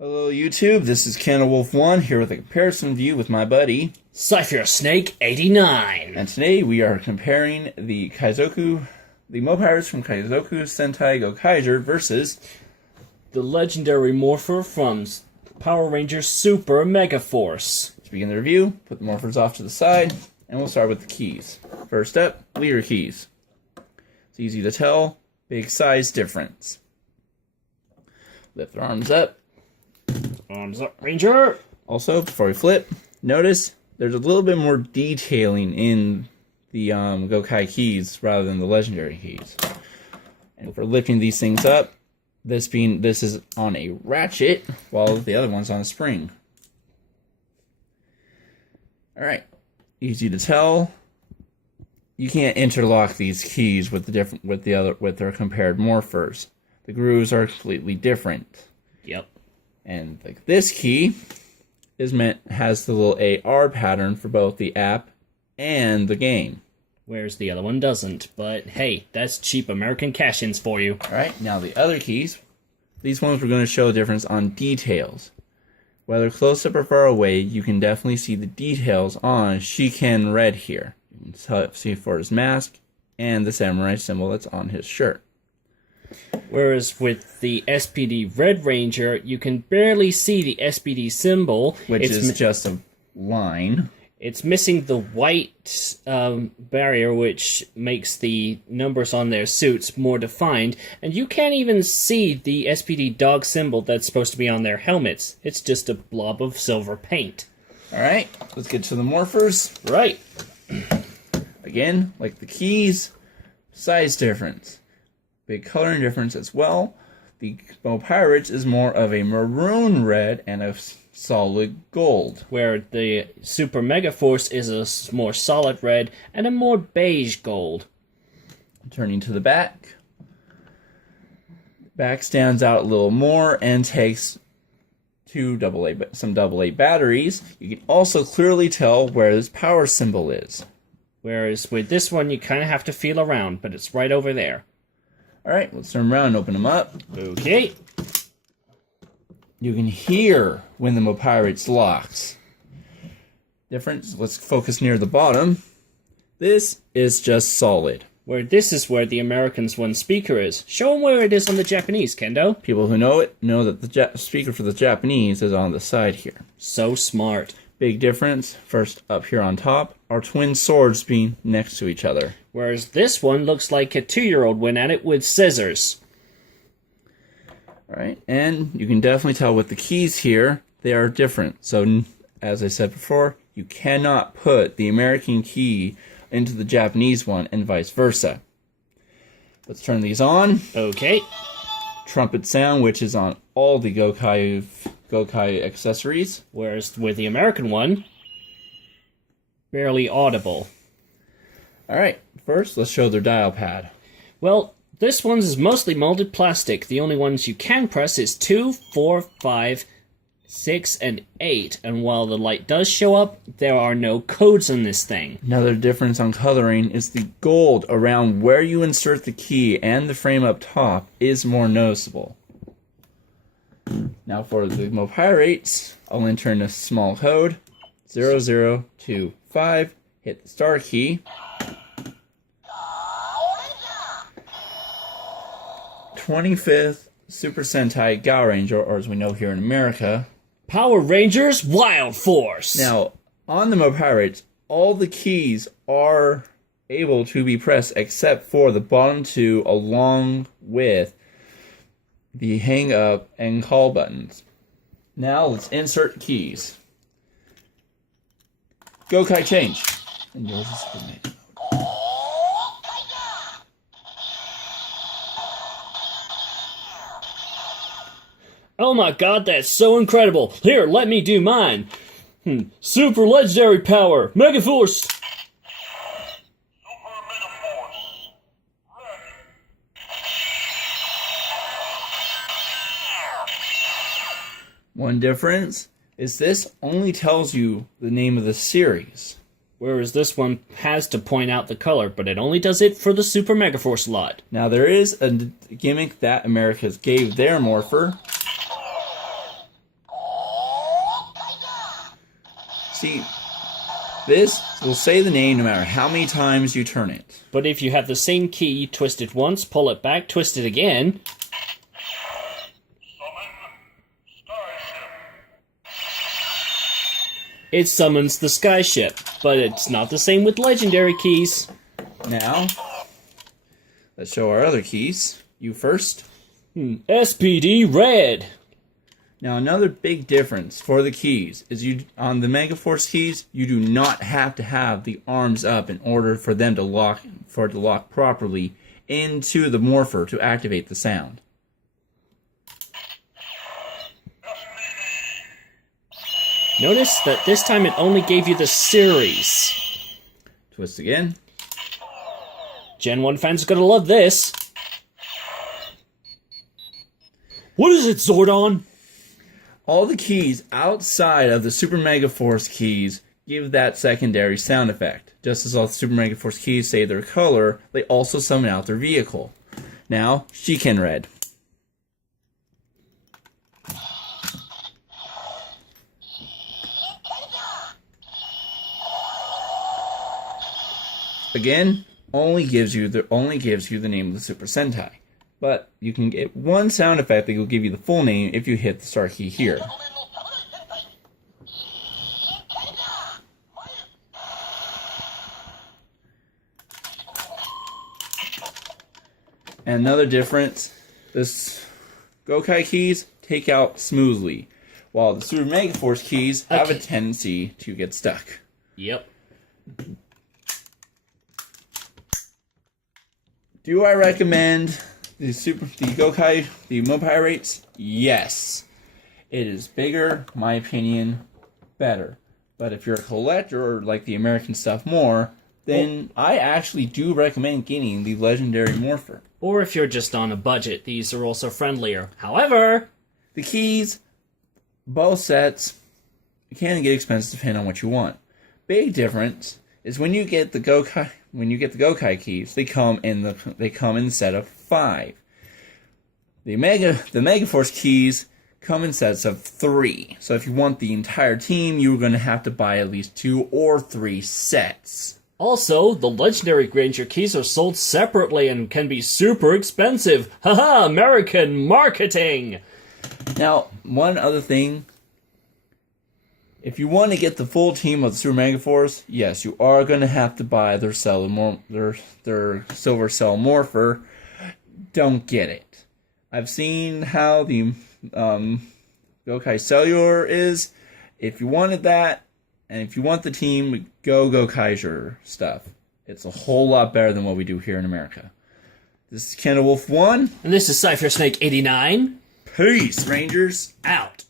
Hello YouTube, this is CandleWolf1 here with a comparison view with my buddy Cypher Snake 89. And today we are comparing the Morphers from Kaizoku Sentai Gokaiger versus the legendary Morpher from Power Rangers Super Mega Force. To begin the review, put the Morphers off to the side, and we'll start with the keys. First up, leader keys. It's easy to tell, big size difference. Lift their arms up. Arms up, Ranger! Also, before we flip, notice there's a little bit more detailing in the Gokai keys rather than the legendary keys. And for lifting these things up, this is on a ratchet, while the other one's on a spring. Alright, easy to tell. You can't interlock these keys with their compared morphers. The grooves are completely different. Yep. And this key has the little AR pattern for both the app and the game. Whereas the other one doesn't. But hey, that's cheap American cash-ins for you. Alright, now the other keys. These ones we're going to show a difference on details. Whether close up or far away, you can definitely see the details on Shiken Red here. You can see for his mask and the samurai symbol that's on his shirt. Whereas with the SPD Red Ranger, you can barely see the SPD symbol. Which is just a line. It's missing the white barrier, which makes the numbers on their suits more defined. And you can't even see the SPD dog symbol that's supposed to be on their helmets. It's just a blob of silver paint. Alright, let's get to the morphers. Right. Again, like the keys, size difference. Big coloring difference as well. The Mo Pirates is more of a maroon red and a solid gold. Where the Super Mega Force is a more solid red and a more beige gold. Turning to the back. Back stands out a little more and takes some AA batteries. You can also clearly tell where this power symbol is. Whereas with this one, you kind of have to feel around, but it's right over there. Alright, let's turn around and open them up. Okay. You can hear when the Mo Pirates locks. Difference, let's focus near the bottom. This is just solid. Where this is where the Americans' one speaker is. Show them where it is on the Japanese, Kendo. People who know it know that the speaker for the Japanese is on the side here. So smart. Big difference, first up here on top, are twin swords being next to each other. Whereas this one looks like a 2-year-old went at it with scissors. Alright, and you can definitely tell with the keys here, they are different. So, as I said before, you cannot put the American key into the Japanese one and vice versa. Let's turn these on. Okay. Trumpet sound, which is on all the Gokai accessories. Whereas with the American one, barely audible. Alright, first let's show their dial pad. Well, this one's is mostly molded plastic. The only ones you can press is 2, 4, 5, 6, and 8. And while the light does show up, there are no codes on this thing. Another difference on coloring is the gold around where you insert the key and the frame up top is more noticeable. Now for the Mo Pirates, I'll enter in a small code, 0025, hit the star key. 25th Super Sentai Gao Ranger, or as we know here in America, Power Rangers Wild Force! Now, on the Mo Pirates, all the keys are able to be pressed except for the bottom two along with the hang up and call buttons. Now let's insert keys. Gokai change. And yours is for me. Oh my god, that's so incredible! Here, let me do mine! Super Legendary Power! Mega Force! Super Mega Force. One difference is this only tells you the name of the series. Whereas this one has to point out the color, but it only does it for the Super Mega Force lot. Now there is a gimmick that America gave their Morpher. See, this will say the name no matter how many times you turn it. But if you have the same key, twist it once, pull it back, twist it again. It summons the skyship, but it's not the same with legendary keys. Now, let's show our other keys. You first. SPD red. Now, another big difference for the keys is on the Megaforce keys, you do not have to have the arms up in order for them to lock properly into the Morpher to activate the sound. Notice that this time it only gave you the series. Twist again. Gen 1 fans are gonna love this. What is it, Zordon? All the keys outside of the Super Megaforce keys give that secondary sound effect. Just as all the Super Megaforce keys say their color, they also summon out their vehicle. Now, Shiken Red. Again, only gives you the name of the Super Sentai. But you can get one sound effect that will give you the full name if you hit the start key here. And another difference, this Gokai keys take out smoothly, while the Super Megaforce keys have a tendency to get stuck. Yep. Do I recommend the Gokai, the Mo Pirates? Yes. It is bigger, my opinion, better. But if you're a collector or like the American stuff more, then I actually do recommend getting the Legendary Morpher. Or if you're just on a budget, these are also friendlier. However, the keys, both sets, can get expensive depending on what you want. Big difference is when you get the Gokai keys, they come in the set of 5. The Megaforce keys come in sets of 3. So if you want the entire team, you're going to have to buy at least 2 or 3 sets. also, the Legendary Granger keys are sold separately and can be super expensive. Haha, American marketing! Now, one other thing. If you want to get the full team of the Super Megaforce, yes, you are going to have to buy their Silver Cell Morpher. Don't get it. I've seen how the Gokai Cellular is. If you wanted that, and if you want the team, go Gokaiser stuff. It's a whole lot better than what we do here in America. This is Kendall Wolf 1. And this is Cypher Snake 89. Peace, Rangers. Out.